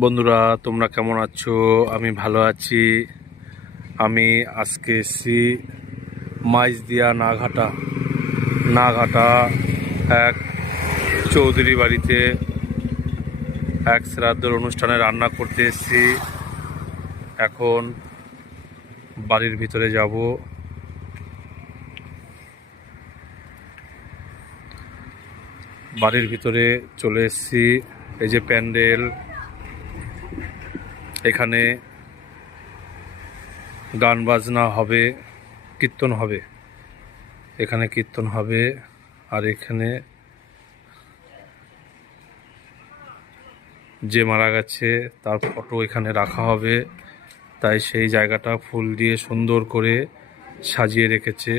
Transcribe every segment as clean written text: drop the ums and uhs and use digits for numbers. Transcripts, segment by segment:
বন্ধুরা, তোমরা কেমন আছো? আমি ভালো আছি। আমি আজকে এসেছি মাইজদিয়া নাঘাটা এক চৌধুরী বাড়িতে এক শ্রাদ্ধের অনুষ্ঠানে রান্না করতে এসেছি। এখন বাড়ির ভিতরে যাব। বাড়ির ভিতরে চলে এসেছি। এই যে প্যান্ডেল, এখানে গান বাজনা হবে, কীর্তন হবে। এখানে কীর্তন হবে আর এখানে যে মারা গেছে তার ফটো এখানে রাখা হবে। তাই সেই জায়গাটা ফুল দিয়ে সুন্দর করে সাজিয়ে রেখেছে।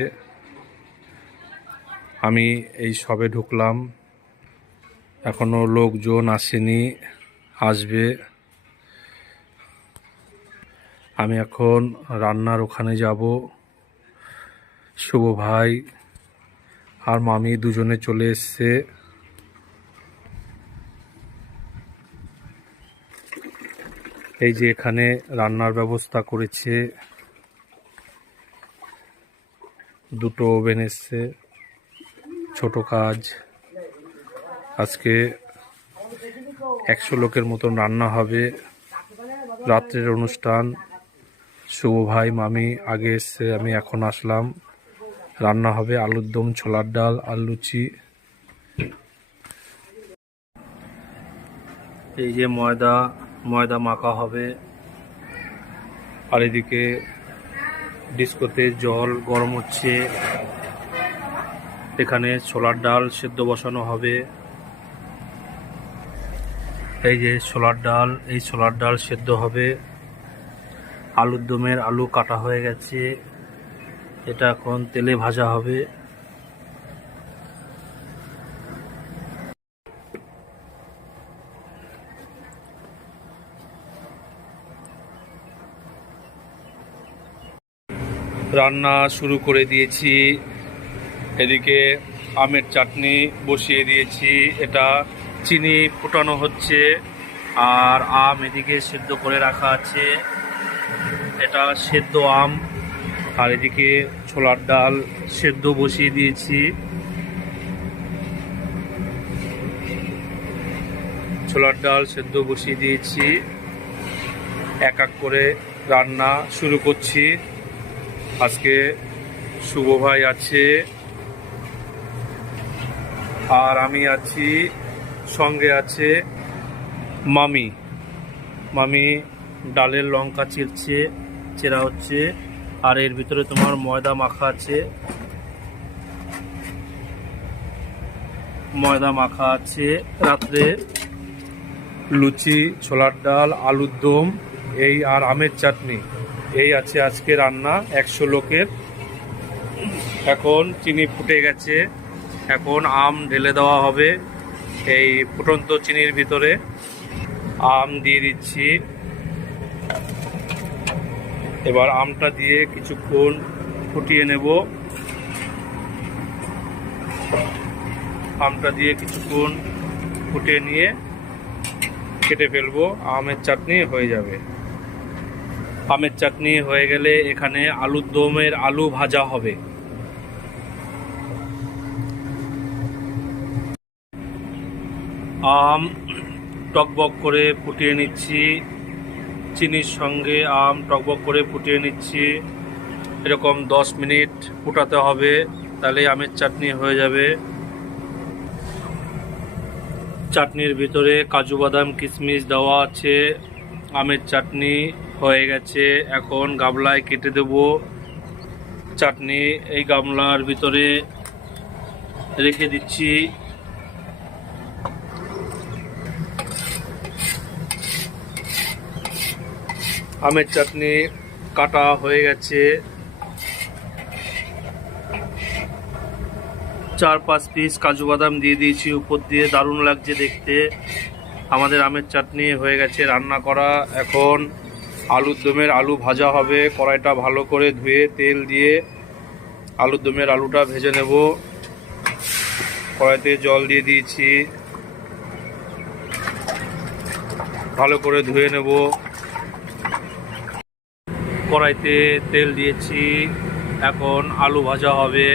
আমি এই সবে ঢুকলাম, এখনো লোকজন আসেনি, আসবে। আমি এখন রান্নার ওখানে যাব। শুভ ভাই আর মামি দুজনে চলে এসছে। এই যে এখানে রান্নার ব্যবস্থা করেছে, দুটো ওভেন এসছে, ছোট কাজ। আজকে 100 লোকের মতন রান্না হবে। রাত্রের অনুষ্ঠান। শুভ ভাই মামি আগে এসছে, আমি এখন আসলাম। রান্না হবে আলুর দম, ছোলার ডাল আর লুচি। এই যে ময়দা মাখা হবে। আর এদিকে ডিস্কোতে জল গরম হচ্ছে। এখানে ছোলার ডাল সেদ্ধ বসানো হবে। এই যে ছোলার ডাল, এই ছোলার ডাল সেদ্ধ হবে। আলুর দমের আলু কাটা হয়ে গেছে, এটা এখন তেলে ভাজা হবে। রান্না শুরু করে দিয়েছি। এদিকে আমের চাটনি বসিয়ে দিয়েছি, এটা চিনি ফোটানো হচ্ছে। আর আম এদিকে সেদ্ধ করে রাখা আছে, এটা সেদ্ধ আম। আর এদিকে ছোলার ডাল সেদ্ধ বসিয়ে দিয়েছি। ছোলার ডাল সেদ্ধ বসিয়ে দিয়েছি। এক এক করে রান্না শুরু করছি। আজকে শুভ ভাই আছে আর আমি আছি, সঙ্গে আছে মামি ডালের লঙ্কা চেরা হচ্ছে। আর এর ভিতরে তোমার ময়দা মাখা আছে, রাত্রে লুচি, ছোলার ডাল, আলুর দম এই আর আমের চাটনি, এই আছে আজকে রান্না 100 লোকের। এখন চিনি ফুটে গেছে, এখন আম ঢেলে দেওয়া হবে। এই ফুটন্ত চিনির ভিতরে আম দিয়ে দিচ্ছি। এবার আমটা দিয়ে কিছুক্ষণ ফুটিয়ে নেব। আমটা দিয়ে কিছুক্ষণ ফুটিয়ে নিয়ে কেটে ফেলবো, আমের চাটনি হয়ে যাবে। আমের চাটনি হয়ে গেলে এখানে আলুর দমের আলু ভাজা হবে। আম টকবক করে ফুটিয়ে নিচ্ছি, চিনির সঙ্গে আম টকবক করে ফুটিয়ে নিচ্ছি। এরকম 10 মিনিট ফুটাতে হবে, তাহলে আমের চাটনি হয়ে যাবে। চাটনির ভিতরে কাজু বাদাম কিশমিশ দেওয়া আছে। আমের চাটনি হয়ে গেছে, এখন গামলায় কেটে দেব চাটনি। এই গামলার ভিতরে রেখে দিচ্ছি। আমের চাটনি কাটা হয়ে গেছে, 4-5 পিস কাজু বাদাম দিয়ে দিয়েছি উপর দিয়ে, দারুণ লাগছে দেখতে। আমাদের আমের চাটনি হয়ে গেছে রান্না করা। এখন আলুর দমের আলু ভাজা হবে। কড়াইটা ভালো করে ধুয়ে তেল দিয়ে আলুর দমের আলুটা ভেজে নেব। কড়াইতে জল দিয়ে দিয়েছি। ভালো করে ধুয়ে নেব। কড়াইতে তেল দিয়েছি, এখন আলু ভাজা হবে।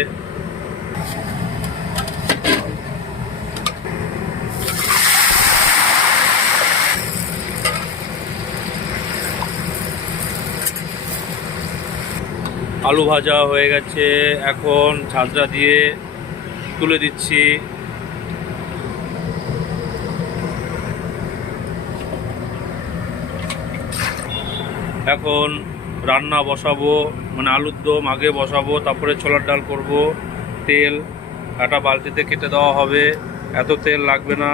আলু ভাজা হয়ে গেছে, এখন ঝাঁঝরা দিয়ে তুলে দিচ্ছি। এখন রান্না বসাবো, মানে আলুর দম আগে বসাবো, তারপরে ছোলার ডাল করব। তেল একটা বালতিতে কেটে দেওয়া হবে, এত তেল লাগবে না।